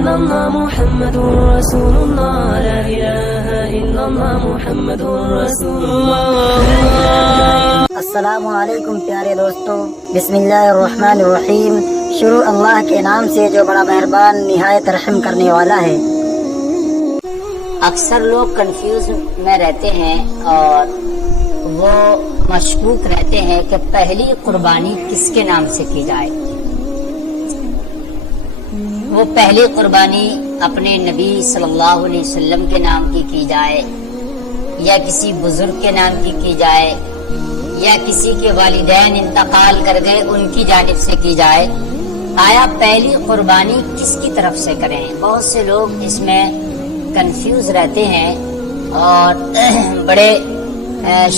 إلا الله محمد رسول الله لا إله إلا الله محمد رسول الله. السلام علیکم پیارے دوستو، بسم اللہ الرحمن الرحیم. شروع اللہ کے نام سے جو بڑا مہربان نہایت رحم کرنے والا ہے. اکثر لوگ کنفیوز میں رہتے ہیں اور وہ مشکوک رہتے ہیں کہ پہلی قربانی کس کے نام سے کی جائے. وہ پہلی قربانی اپنے نبی صلی اللہ علیہ وسلم کے نام کی جائے یا کسی بزرگ کے نام کی جائے یا کسی کے والدین انتقال کر گئے ان کی جانب سے کی جائے. آیا پہلی قربانی کس کی طرف سے کریں؟ بہت سے لوگ اس میں کنفیوز رہتے ہیں اور بڑے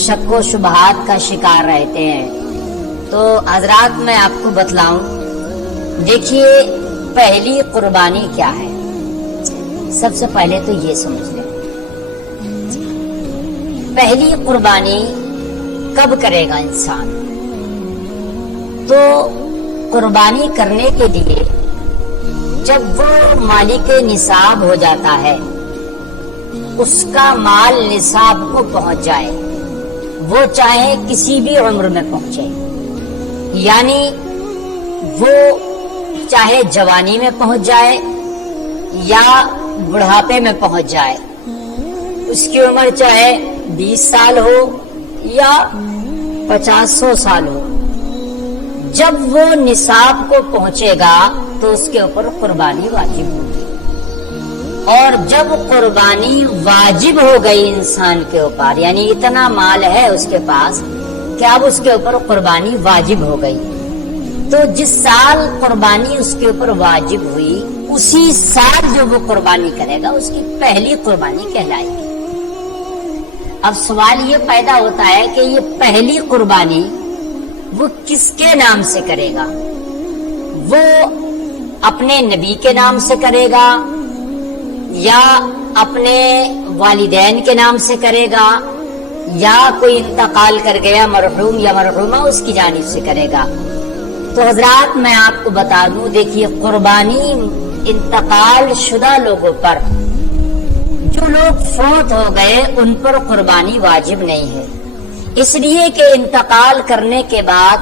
شک و شبہات کا شکار رہتے ہیں. تو حضرات میں آپ کو بتلاؤں، دیکھیے پہلی قربانی کیا ہے. سب سے پہلے تو یہ سمجھ لیں پہلی قربانی کب کرے گا انسان. تو قربانی کرنے کے لیے جب وہ مالک نصاب ہو جاتا ہے، اس کا مال نصاب کو پہنچ جائے، وہ چاہے کسی بھی عمر میں پہنچے، یعنی وہ چاہے جوانی میں پہنچ جائے یا بڑھاپے میں پہنچ جائے، اس کی عمر چاہے 20 سال ہو یا 50 سال ہو، جب وہ نصاب کو پہنچے گا تو اس کے اوپر قربانی واجب ہوگی. اور جب قربانی واجب ہو گئی انسان کے اوپر، یعنی اتنا مال ہے اس کے پاس کہ اب اس کے اوپر قربانی واجب ہو گئی، تو جس سال قربانی اس کے اوپر واجب ہوئی اسی سال جو وہ قربانی کرے گا اس کی پہلی قربانی کہلائے گی. اب سوال یہ پیدا ہوتا ہے کہ یہ پہلی قربانی وہ کس کے نام سے کرے گا؟ وہ اپنے نبی کے نام سے کرے گا یا اپنے والدین کے نام سے کرے گا یا کوئی انتقال کر گیا مرحوم یا مرحومہ اس کی جانب سے کرے گا؟ تو حضرات میں آپ کو بتا دوں، دیکھیے قربانی انتقال شدہ لوگوں پر، جو لوگ فوت ہو گئے ان پر قربانی واجب نہیں ہے، اس لیے کہ انتقال کرنے کے بعد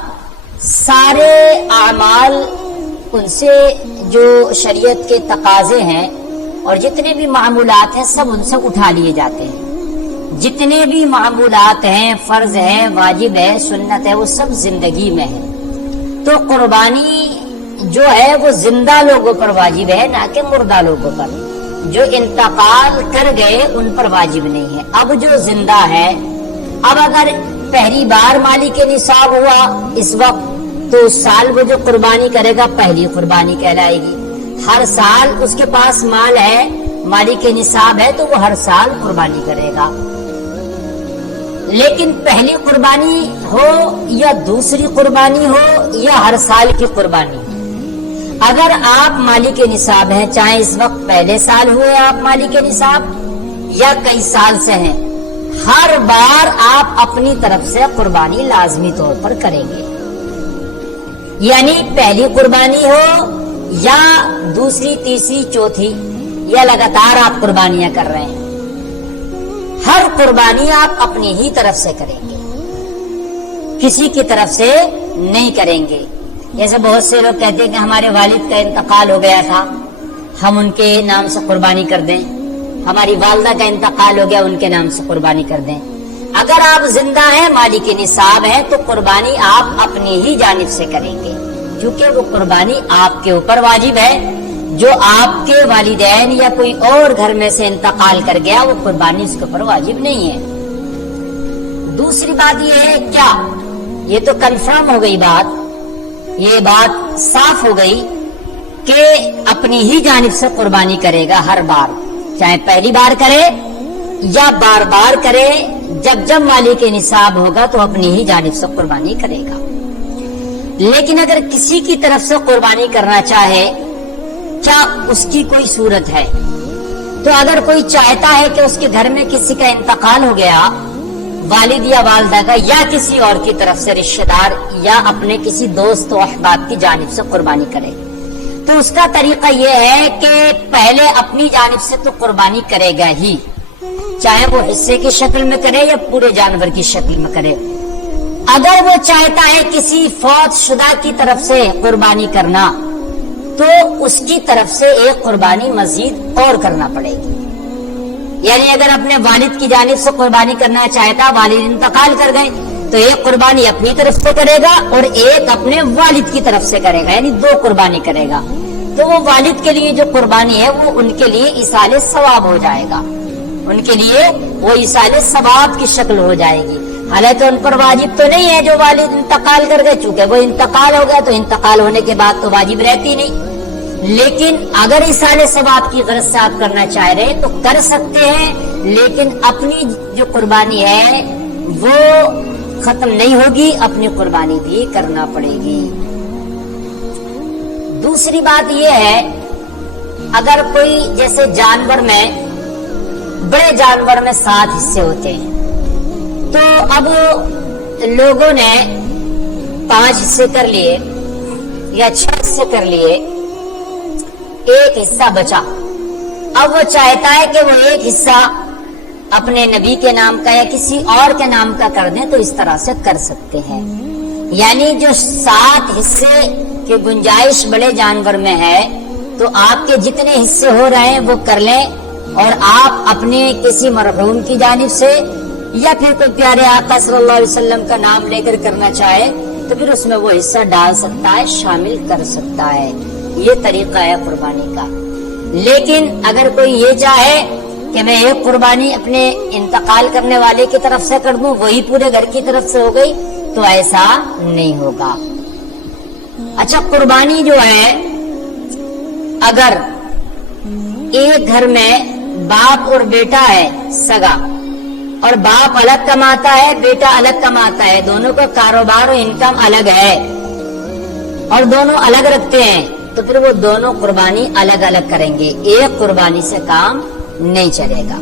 سارے اعمال ان سے جو شریعت کے تقاضے ہیں اور جتنے بھی معمولات ہیں سب ان سے اٹھا لیے جاتے ہیں. جتنے بھی معمولات ہیں، فرض ہے، واجب ہے، سنت ہے، وہ سب زندگی میں ہے. تو قربانی جو ہے وہ زندہ لوگوں پر واجب ہے، نہ کہ مردہ لوگوں پر. جو انتقال کر گئے ان پر واجب نہیں ہے. اب جو زندہ ہے، اب اگر پہلی بار مالک نصاب ہوا اس وقت تو اس سال وہ جو قربانی کرے گا پہلی قربانی کہلائے گی. ہر سال اس کے پاس مال ہے، مالک نصاب ہے، تو وہ ہر سال قربانی کرے گا. لیکن پہلی قربانی ہو یا دوسری قربانی ہو یا ہر سال کی قربانی، اگر آپ مالک نصاب ہیں، چاہے اس وقت پہلے سال ہوئے آپ مالک نصاب یا کئی سال سے ہیں، ہر بار آپ اپنی طرف سے قربانی لازمی طور پر کریں گے. یعنی پہلی قربانی ہو یا دوسری، تیسری، چوتھی، یا لگاتار آپ قربانیاں کر رہے ہیں، ہر قربانی آپ اپنی ہی طرف سے کریں گے، کسی کی طرف سے نہیں کریں گے. جیسے بہت سے لوگ کہتے ہیں کہ ہمارے والد کا انتقال ہو گیا تھا، ہم ان کے نام سے قربانی کر دیں، ہماری والدہ کا انتقال ہو گیا ان کے نام سے قربانی کر دیں. اگر آپ زندہ ہیں، مالک نصاب ہے، تو قربانی آپ اپنی ہی جانب سے کریں گے، کیونکہ وہ قربانی آپ کے اوپر واجب ہے. جو آپ کے والدین یا کوئی اور گھر میں سے انتقال کر گیا وہ قربانی اس کے اوپر واجب نہیں ہے. دوسری بات یہ ہے، کیا یہ تو کنفرم ہو گئی بات، یہ بات صاف ہو گئی کہ اپنی ہی جانب سے قربانی کرے گا ہر بار، چاہے پہلی بار کرے یا بار بار کرے، جب جب مالک نصاب ہوگا تو اپنی ہی جانب سے قربانی کرے گا. لیکن اگر کسی کی طرف سے قربانی کرنا چاہے، کیا اس کی کوئی صورت ہے؟ تو اگر کوئی چاہتا ہے کہ اس کے گھر میں کسی کا انتقال ہو گیا، والد یا والدہ کا یا کسی اور کی طرف سے رشتہ دار یا اپنے کسی دوست و احباب کی جانب سے قربانی کرے، تو تو اس کا طریقہ یہ ہے کہ پہلے اپنی جانب سے تو قربانی کرے گا ہی، چاہے وہ حصے کی شکل میں کرے یا پورے جانور کی شکل میں کرے۔ اگر وہ چاہتا ہے کسی فوت شدہ کی طرف سے قربانی کرنا تو اس کی طرف سے ایک قربانی مزید اور کرنا پڑے گی۔ یعنی اگر اپنے والد کی جانب سے قربانی کرنا چاہتا، والد انتقال کر گئے، تو ایک قربانی اپنی طرف سے کرے گا اور ایک اپنے والد کی طرف سے کرے گا، یعنی دو قربانی کرے گا۔ تو وہ والد کے لیے جو قربانی ہے وہ ان کے لیے ایصال ثواب ہو جائے گا، ان کے لیے وہ ایصال ثواب کی شکل ہو جائے گی۔ حالانکہ ان پر واجب تو نہیں ہے، جو والد انتقال کر گئے، چونکہ وہ انتقال ہو گیا تو انتقال ہونے کے بعد تو واجب رہتی نہیں، لیکن اگر ایصال ثواب کی غرض سے آپ کرنا چاہ رہے تو کر سکتے ہیں، لیکن اپنی جو قربانی ہے وہ ختم نہیں ہوگی، اپنی قربانی بھی کرنا پڑے گی۔ دوسری بات یہ ہے، اگر کوئی جیسے جانور میں، بڑے جانور میں 7 حصے ہوتے ہیں، تو اب لوگوں نے 5 حصے کر لیے یا 6 حصے کر لیے، ایک حصہ بچا، اب وہ چاہتا ہے کہ وہ ایک حصہ اپنے نبی کے نام کا یا کسی اور کے نام کا کر دیں، تو اس طرح سے کر سکتے ہیں۔ یعنی جو 7 حصے کی گنجائش بڑے جانور میں ہے، تو آپ کے جتنے حصے ہو رہے ہیں وہ کر لیں، اور آپ اپنے کسی مرحوم کی جانب سے یا پھر کوئی پیارے آقا صلی اللہ علیہ وسلم کا نام لے کر کرنا چاہے تو پھر اس میں وہ حصہ ڈال سکتا ہے، شامل کر سکتا ہے۔ یہ طریقہ ہے قربانی کا۔ لیکن اگر کوئی یہ چاہے کہ میں ایک قربانی اپنے انتقال کرنے والے کی طرف سے کر دوں، وہی پورے گھر کی طرف سے ہو گئی، تو ایسا نہیں ہوگا۔ اچھا، قربانی جو ہے، اگر ایک گھر میں باپ اور بیٹا ہے سگا، اور باپ الگ کماتا ہے، بیٹا الگ کماتا ہے، دونوں کا کاروبار اور انکم الگ ہے اور دونوں الگ رکھتے ہیں، تو پھر وہ دونوں قربانی الگ الگ کریں گے، ایک قربانی سے کام نہیں چلے گا۔